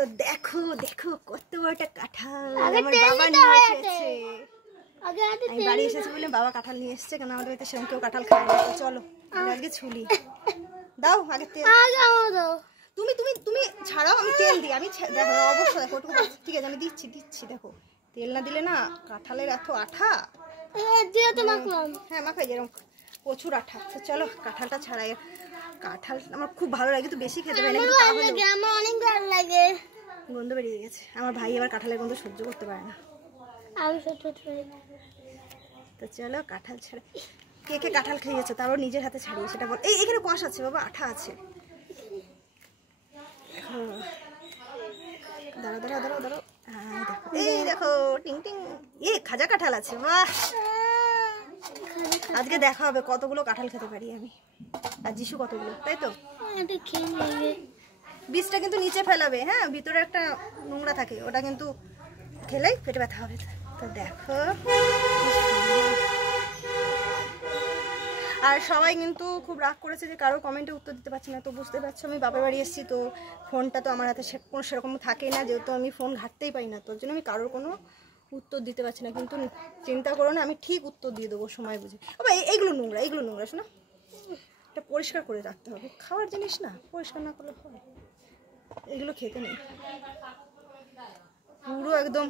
তো দেখো দেখো কত বড় একটা কাঁঠাল আমার বাবা নিয়ে এসেছে। আমি বাড়ি এসেছি বলে বাবা কাঁঠাল নিয়ে এসেছে, কারণ আমাদের বাড়িতে সেরকম কেউ কাঁঠাল খায় না। তো চলো আমরা আজকে ছুলি। দাও আগে তেল। তুমি তুমি তুমি ছাড়াও, আমি তেল দিই। আমি দেখো অবশ্যই দেখো, ঠিক আছে আমি দিচ্ছি দিচ্ছি। দেখো তেল না দিলে না কাঁঠালের এত আঠা। হ্যাঁ মাখাই যেরকম প্রচুর আঠা। তো চলো কাঁঠালটা ছাড়াই। কাঁঠাল আমার খুব ভালো লাগে, তো বেশি খেতে পারি না, কিন্তু আমার অনেক ভালো লাগে। গন্ধ বেরিয়ে গেছে। আমার ভাই এবার কাঁঠালের গন্ধ সহ্য করতে পারে না। তো চলো কাঁঠাল ছাড়া। কে কে কাঁঠাল খেয়েছো তারপর নিজের হাতে ছাড়িয়ে সেটা বল। এই এখানে কষ আছে বাবা, আঠা আছে। দাঁড়াও দাঁড়াও দাঁড়াও দাঁড়াও। এই দেখো টিং টিং, খাজা কাঁঠাল আছে। বাহ, আজকে দেখা হবে কতগুলো কাঁঠাল খেতে পারি আমি আর যিশু কতগুলো, তাই তো? বীজটা কিন্তু নিচে ফেলাবে, হ্যাঁ ভিতরে একটা নোংরা থাকে, ওটা কিন্তু খেলেই পেটে ব্যথা হবে। তো দেখো, আর সবাই কিন্তু খুব রাগ করেছে যে কারোর কমেন্টে উত্তর দিতে পারছি না। তো বুঝতে পারছো আমি বাপের বাড়ি এসেছি, তো ফোনটা তো আমার হাতে কোনো সেরকম থাকেই না, যেহেতু আমি ফোন ঘাঁটতেই পারি না, তোর জন্য আমি কারোর কোনো উত্তর দিতে পারছি না। কিন্তু চিন্তা করো না, আমি ঠিক উত্তর দিয়ে দেবো সময় বুঝে। বাবা এইগুলো নোংরা, এইগুলো নোংরা, শোনো এটা পরিষ্কার করে রাখতে হবে। খাওয়ার জিনিস না, পরিষ্কার না করলে হয়? এগুলো খেতে নেই, পুরো একদম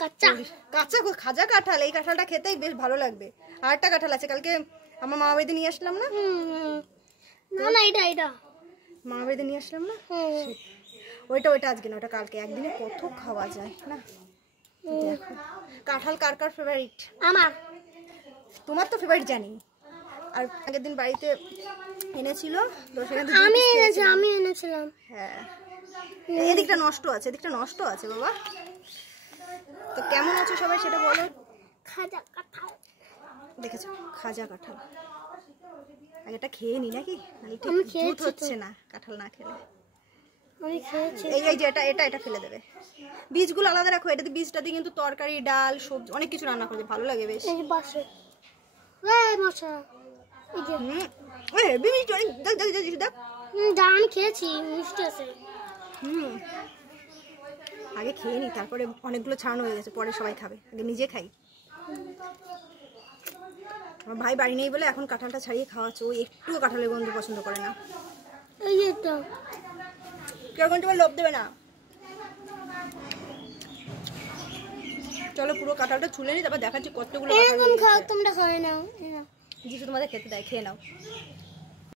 কাঁচা কাঁচা খাজা কাঁঠাল। এই কাঁঠালটা খেতেই বেশ ভালো লাগবে। আর একটা কাঁঠাল আছে, কালকে আমার মামা বাড়িতে নিয়ে আসলাম না। মামা বাড়িতে নিয়ে আসলাম না, ওইটা আজকে না, ওটা কালকে। একদিনে কত খাওয়া যায় না। দেখো কাঁঠাল কার কার ফেভারিট? আমার। তোমার তো ফেভারিট জানি। আর আগের দিন বাড়িতে এনেছিল, তো সেখানে আমি এনেছিলাম। হ্যাঁ এদিকটা নষ্ট আছে, এদিকটা নষ্ট আছে বাবা। তো কেমন আছো সবাই সেটা বলো। খাজা কাঁঠাল দেখেছো? খাজা কাঁঠাল আগেটা খেয়ে নি নাকি? ঠিক হচ্ছে না কাঁঠাল না খেলে। এই যে এটা ফেলে দেবে। বীজগুলো আলাদা রাখো। এটাতে বীজটা দিয়ে কিন্তু তরকারি, ডাল, সবজি অনেক কিছু রান্না করবে, ভালো লাগে বেশ। আমি খেয়েছি, মিষ্টি আছে। আগে খেয়ে নি, তারপরে অনেকগুলো ছাড়ানো হয়ে গেছে, পরে সবাই খাবে, আগে নিজে খাই। আমার ভাই বাড়ি নেই বলে এখন কাঁঠালটা ছাড়িয়ে খাওয়াচ্ছে। ও একটুও কাঁঠালের গন্ধ পছন্দ করে না। কেউ তোমার লোভ দেবে না। চলো পুরো কাঁঠালটা ছুলে নি, তারপর দেখাচ্ছি কতগুলো। তোমরা খাবে না, যিশু তোমাদের খেতে দেয়, খেয়ে নাও।